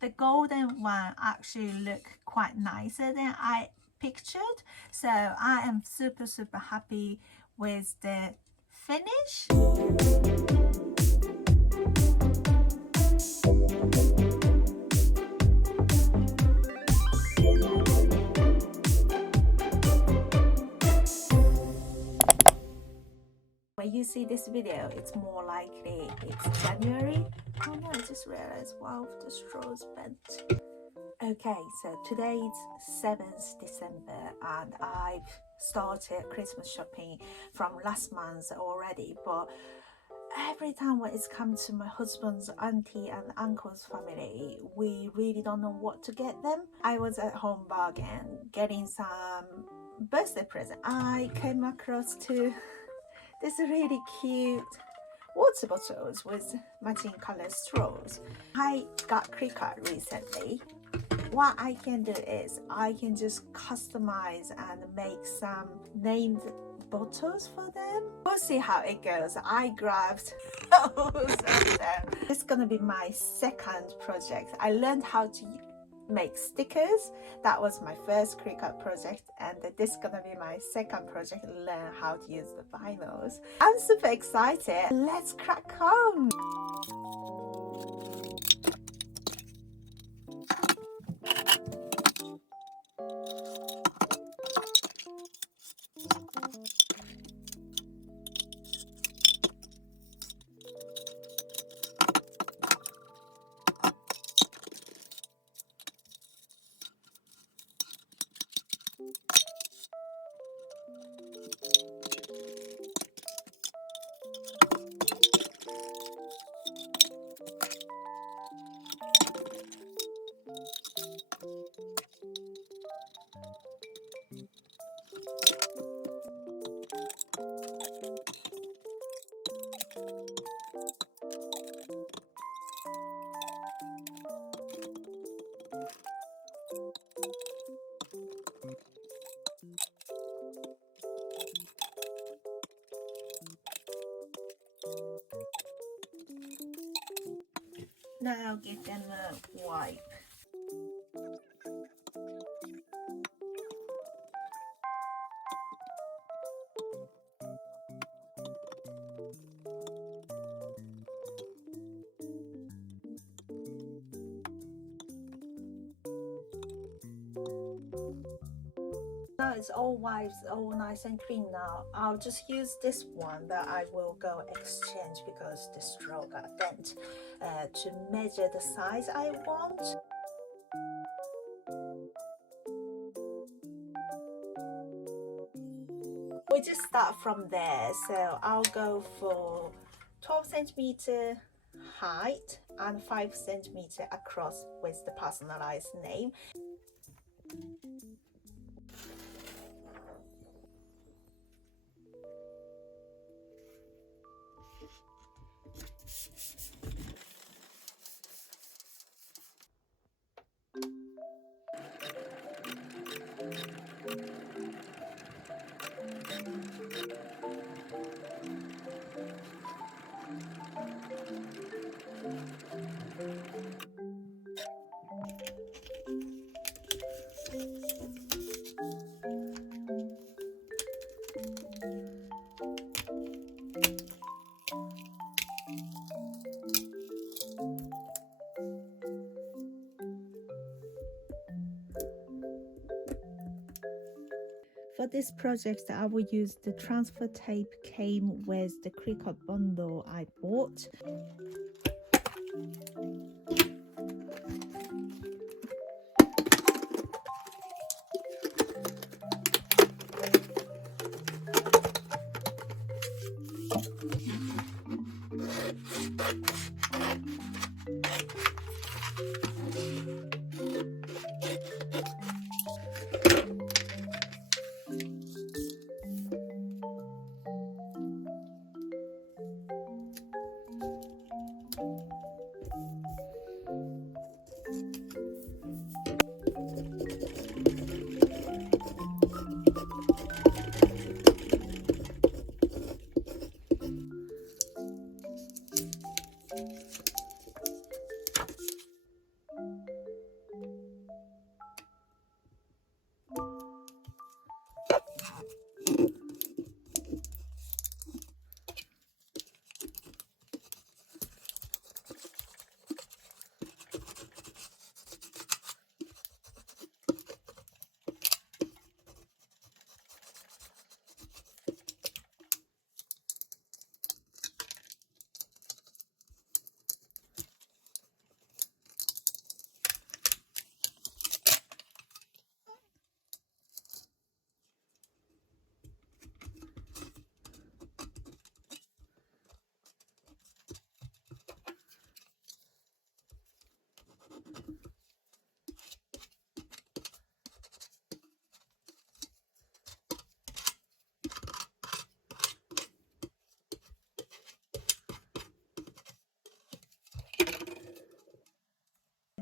the golden one actually look quite nicer than I pictured. So I am super happy with the finish. When you see this video, it's more likely it's January. Oh no, I just realized, wow, the straw's bent. Okay, so today is 7th December and I've started Christmas shopping from last month already, but every time when it's come to my husband's auntie and uncle's family, we really don't know what to get them. I was at home bargain getting some birthday present. I came across to this really cute water bottles with matching color straws. I got Cricut recently. What I can do is I can just customize and make some named bottles for them. We'll see how it goes. I grabbed those of them. This is gonna be my second project. I learned how to make stickers. That was my first Cricut project, and this is gonna be my second project, learn how to use the vinyls. I'm super excited. Let's crack on. Now give them a wipe. Now it's all wiped, all nice and clean now. I'll just use this one that I will go exchange because the straw got bent to measure the size I want. We just start from there, so I'll go for 12 centimeter height and 5 centimeter across with the personalized name. For this project, I will use the transfer tape came with the Cricut bundle I bought.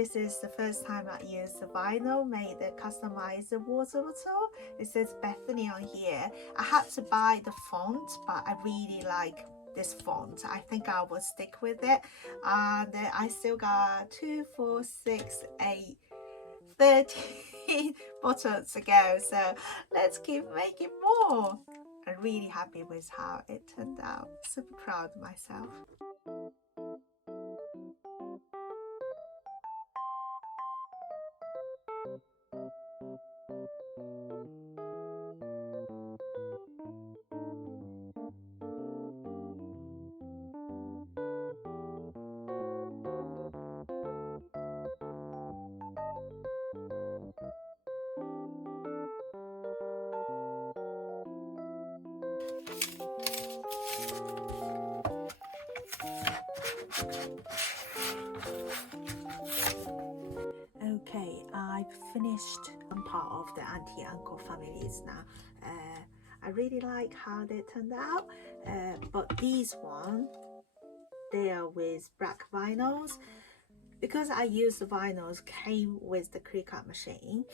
this is the first time I use the vinyl, made a customized water bottle. It says Bethany on here. I had to buy the font, but I really like this font. I think I will stick with it. And I still got 2, 4, 6, 8, 13 bottles to go. So let's keep making more. I'm really happy with how it turned out. Super proud of myself. Okay, I've finished one part of the auntie uncle families now. I really like how they turned out, but these one, they are with black vinyls. Because I used the vinyls came with the Cricut machine,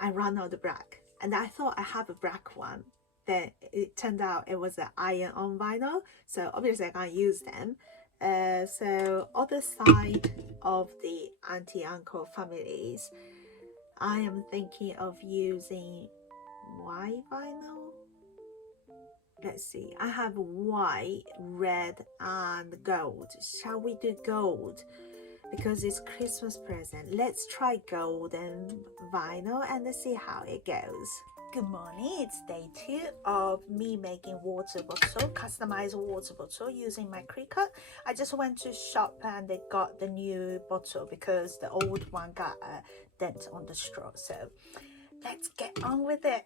I ran out of black, and I thought I have a black one. Then it turned out it was an iron-on vinyl, so obviously I can't use them. So other side of the auntie uncle families, I am thinking of using white vinyl. Let's see, I have white, red and gold. Shall we do gold? Because it's Christmas present. Let's try gold and vinyl and let's see how it goes. Good morning, it's day 2 of me making water bottle, customized water bottle using my Cricut. I just went to shop and they got the new bottle because the old one got a dent on the straw. So let's get on with it.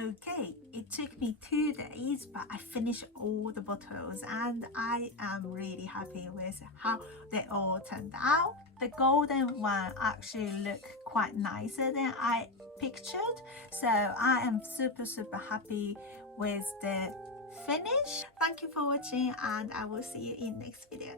Okay, it took me 2 days, but I finished all the bottles and I am really happy with how they all turned out. The golden one actually looked quite nicer than I pictured, so I am super happy with the finish. Thank you for watching and I will see you in next video.